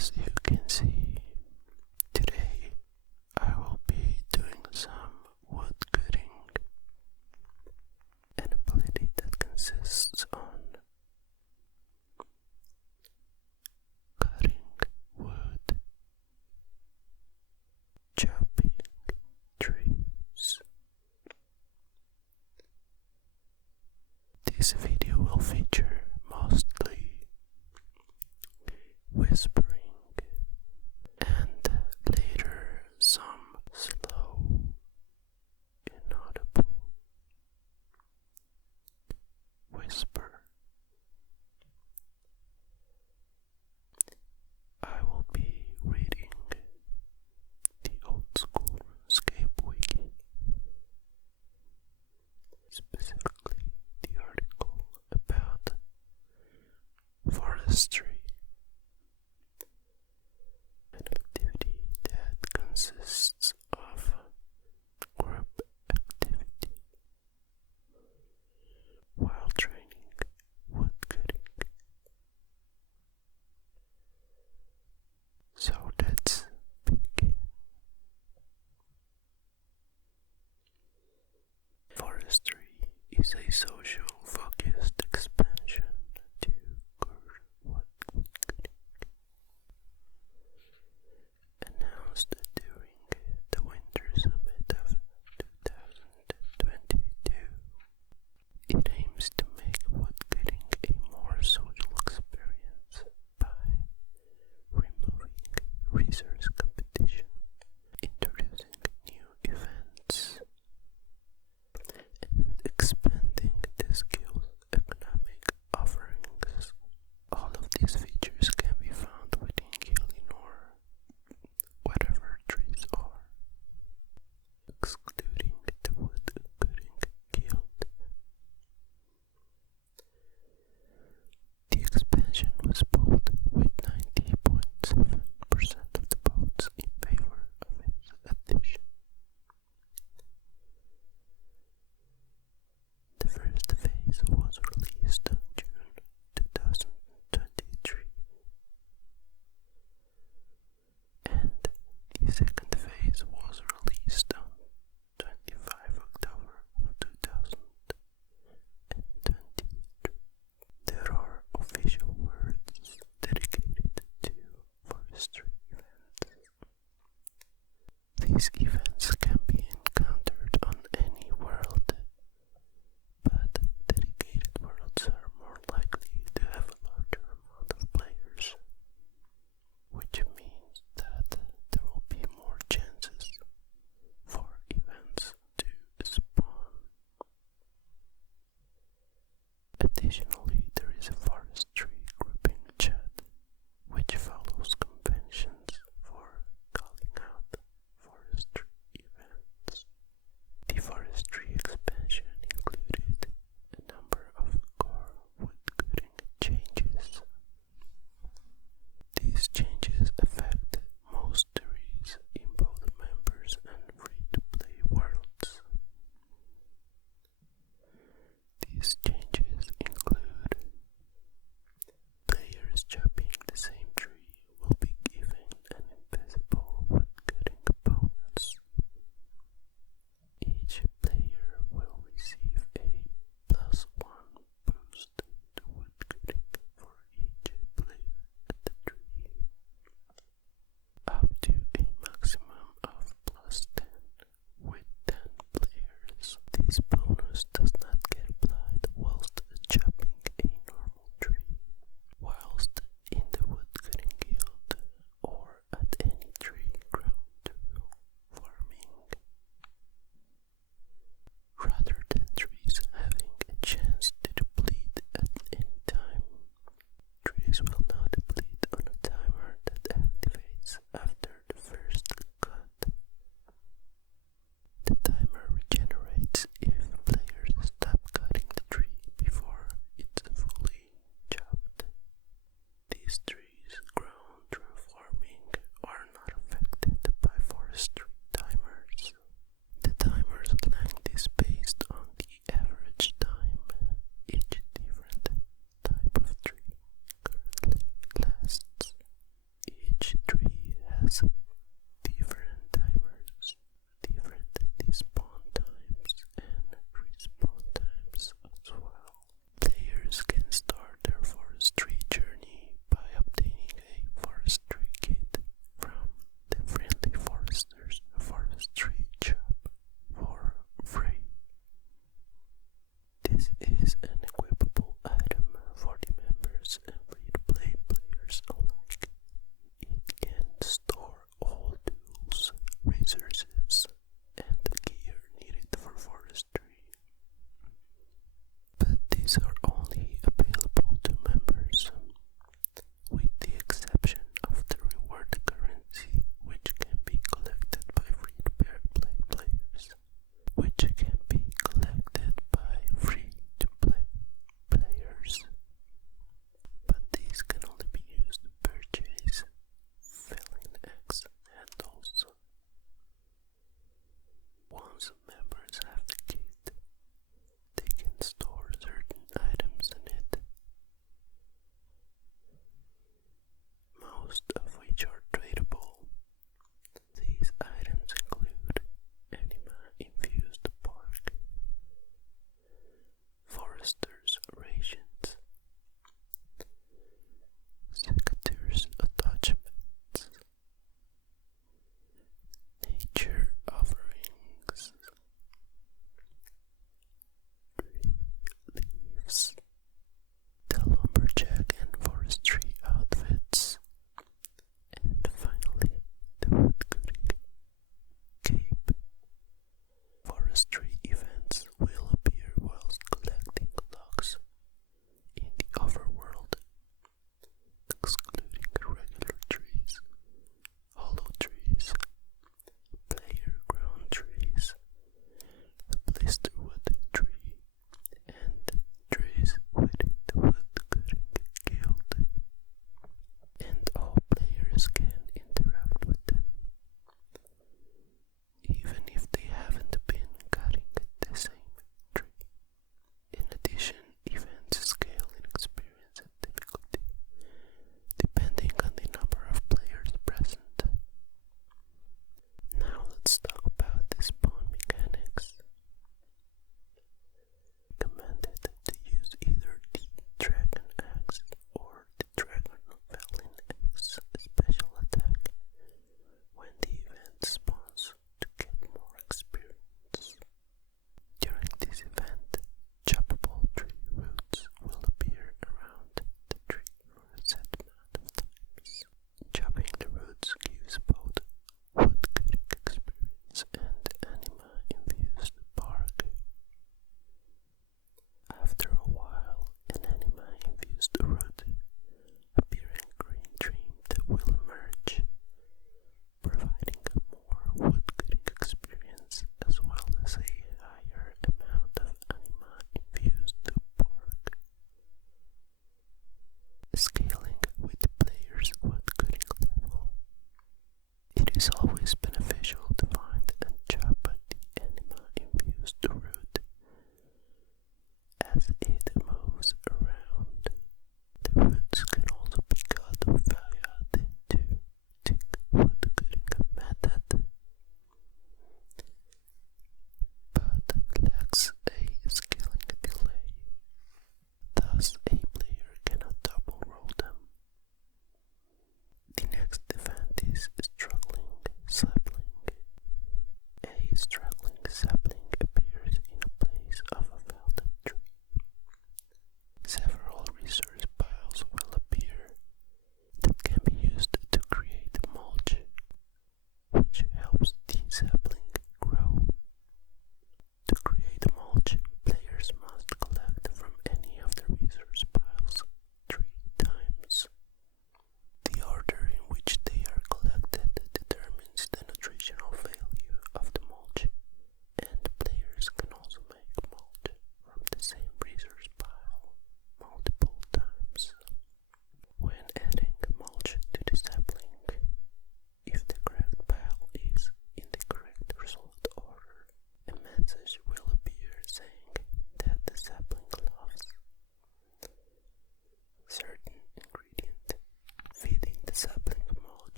As you can see, today I will be doing some wood cutting, an ability that consists on cutting wood, chopping trees. This video will feature mostly whispering and later some slow, inaudible whisper. I will be reading the Old School Runescape wiki, specifically the article about forestry, an activity that consists of group activity while training wood cutting. So let's begin. Forestry is a social focused expansion to wood cutting, announced during the Winter Summit of 2022. It aims to make wood cutting a more social experience by removing resource competition, introducing new events, and expanding the skills economic offerings. All of these features can be found within killing or whatever trees are, excluding the wood cutting guild. The expansion was pulled with 90.7% of the votes in favor of its addition. The first phase was released on June 2023, and the second phase was released on 25 October of 2023. There are official words dedicated to forestry events. These events can be encountered on any world, but dedicated worlds are more likely to have a larger amount of players, which means that there will be more chances for events to spawn. Additionally, there is a forestry grouping chat, which follows conventions for calling out forestry events. The forestry expansion included a number of core wood-cutting changes. These changes affect most trees in both members and free-to-play worlds. These changes include players chopping the same tree will be given an invisible wood-cutting bonus. Each player will receive a +1 boost to wood cutting for each player at the tree, up to a maximum of +10 with 10 players. This bonus does not get applied whilst chopping a normal tree, whilst in the wood cutting guild, or at any tree ground farming. Rather than trees having a chance to deplete at any time, trees will now deplete on a timer that activates after the first cut. The timer regenerates if players stop cutting the tree before it's fully chopped. These trees grown through farming are not affected by forestry timers. The timer's length is based on the average time each different type of tree currently lasts. Each myself